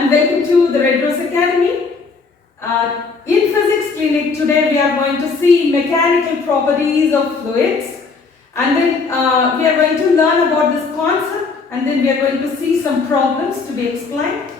and welcome to the Red Rose Academy. In Physics Clinic today we are going to see mechanical properties of fluids, and then we are going to learn about this concept, and then we are going to see some problems to be explained,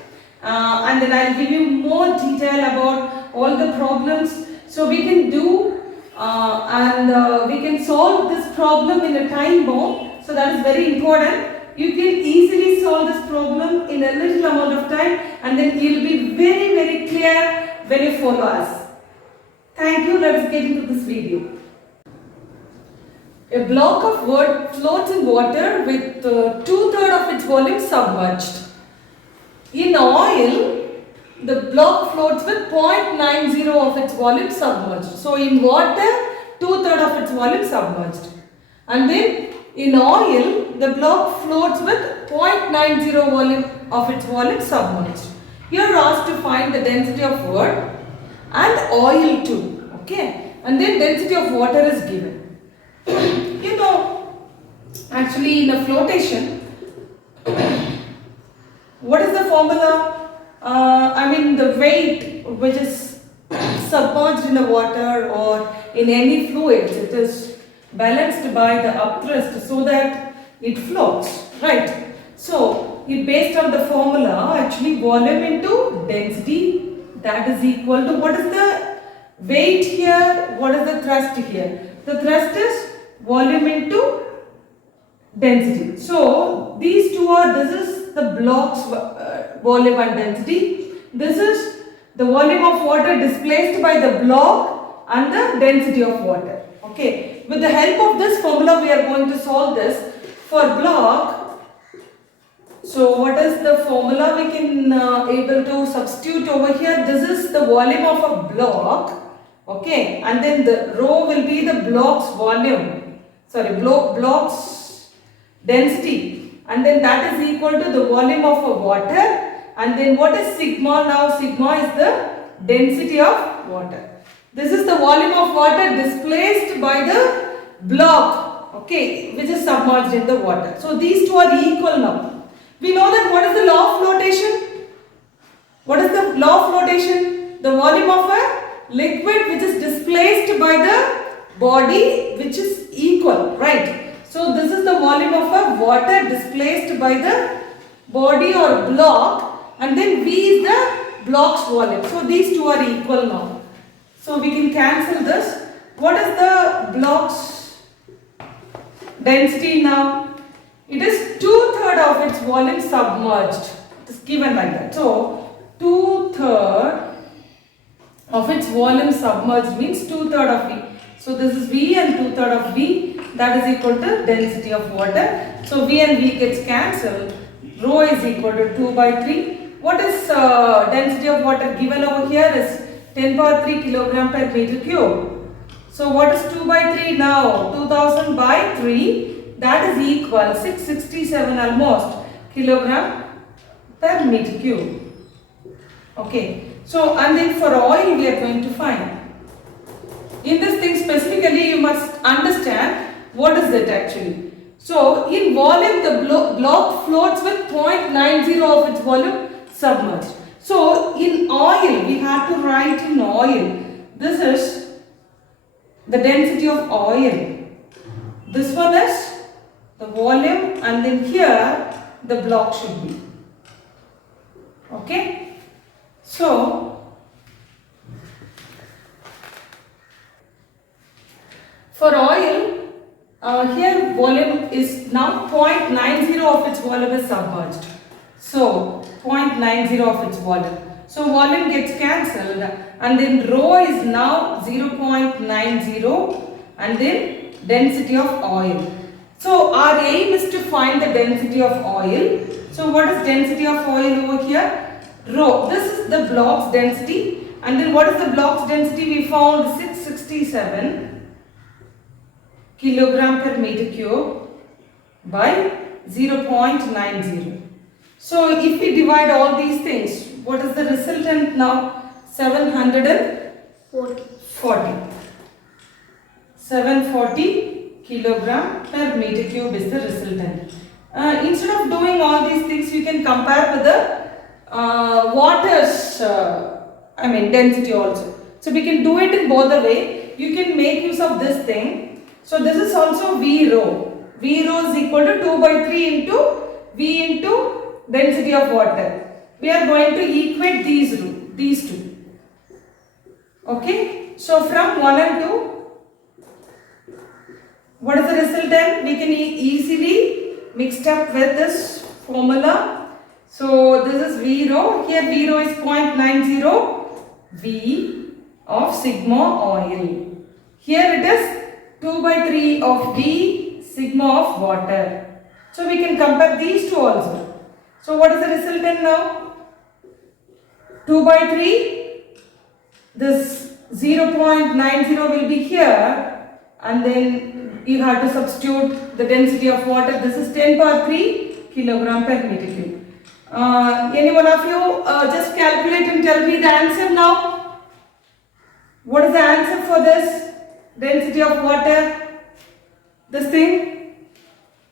and then I will give you more detail about all the problems so we can do and we can solve this problem in a time bomb. So that is very important. You can easily solve this problem in a little amount of time, and then you will be very clear when you follow us. Thank you. Let us get into this video. A block of wood floats in water with 2/3 of its volume submerged. In oil, the block floats with 0.90 of its volume submerged. So in water, 2/3 of its volume submerged. And then in oil, the block floats with 0.90 of its volume submerged. You are asked to find the density of wood and oil too. Okay. And then density of water is given. You know, actually in a flotation, what is the formula? The weight which is submerged in the water or in any fluids, it is balanced by the upthrust so that it floats, right? So, based on the formula, actually volume into density, that is equal to, what is the weight here, what is the thrust here? The thrust is volume into density. So, these two are, this is the block's volume and density. This is the volume of water displaced by the block and the density of water. Okay. With the help of this formula, we are going to solve this for block. So, what is the formula? We can able to substitute over here. This is the volume of a block. Okay. And then the rho will be the block's volume. Sorry, block's density. And then that is equal to the volume of a water. And then what is sigma now? Sigma is the density of water. This is the volume of water displaced by the block, okay, which is submerged in the water. So these two are equal now. We know that what is the law of flotation? What is the law of flotation? The volume of a liquid which is displaced by the body which is equal, right? So this is the volume of a water displaced by the body or block, and then V is the block's volume. So these two are equal now. So we can cancel this. What is the block's density now? It is 2/3 of its volume submerged. It is given like that. So 2/3 of its volume submerged means 2/3 of V. So this is V and 2/3 of V, that is equal to density of water. So V and V gets cancelled. Rho is equal to 2/3. What is density of water given over here is 10⁻³ kilogram per meter cube. So what is 2/3 now? 2000 by 3, that is equal 667 almost kilogram per meter cube. Okay. So and then for oil we are going to find. In this thing specifically you must understand what is it actually. So in volume the block floats with 0.90 of its volume submerged. So in oil, we have to write in oil, this is the density of oil. This one is the volume, and then here the block should be. Okay. So for oil, here volume is now 0.90 of its volume is submerged. So 0.90 of its volume. So volume gets cancelled, and then rho is now 0.90, and then density of oil. So our aim is to find the density of oil. So what is density of oil over here? Rho. This is the block's density, and then what is the block's density? We found 667 kilogram per meter cube by 0.90. So if we divide all these things, what is the resultant now? 740. 740 kilogram per meter cube is the resultant. Instead of doing all these things, you can compare with the water's density also. So we can do it in both the way. You can make use of this thing. So this is also V rho. V rho is equal to 2 by 3 into V into density of water. We are going to equate these two. Okay. So from 1 and 2, what is the resultant? We can easily mix up with this formula. So this is V rho. Here V rho is 0.90 V of sigma oil. Here it is 2 by 3 of V sigma of water. So we can compare these two also. So what is the resultant now? 2 by 3. This 0.90 will be here, and then you have to substitute the density of water. This is 10 power 3 kilogram per meter cube. Any one of you just calculate and tell me the answer now. What is the answer for this density of water? This thing?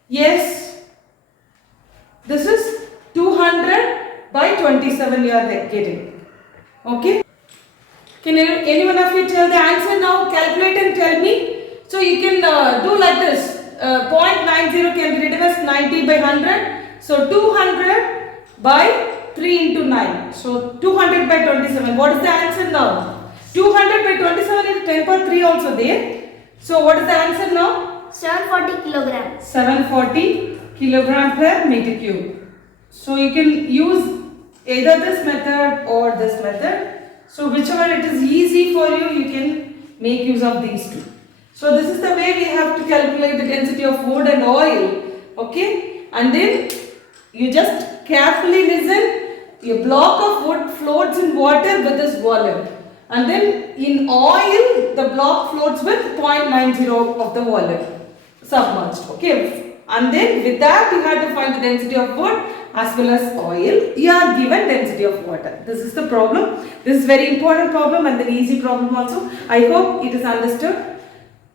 Yes. This is 200 by 27 you are getting. Okay. Can anyone of you tell the answer now? Calculate and tell me. So you can do like this. 0.90 can be written as 90 by 100. So 200 by 3 into 9. So 200 by 27. What is the answer now? 200 by 27 is 10 power 3 also there. So what is the answer now? 740 kilograms. 740 kilogram per meter cube. So you can use either this method or this method. So whichever it is easy for you, you can make use of these two. So this is the way we have to calculate the density of wood and oil. Okay. And then you just carefully listen. A block of wood floats in water with this volume. And then in oil, the block floats with 0.90 of the volume submerged. Okay. And then with that, you have to find the density of wood as well as oil. You are given density of water. This is the problem. This is very important problem and an easy problem also. I hope it is understood.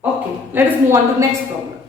Okay, let us move on to next problem.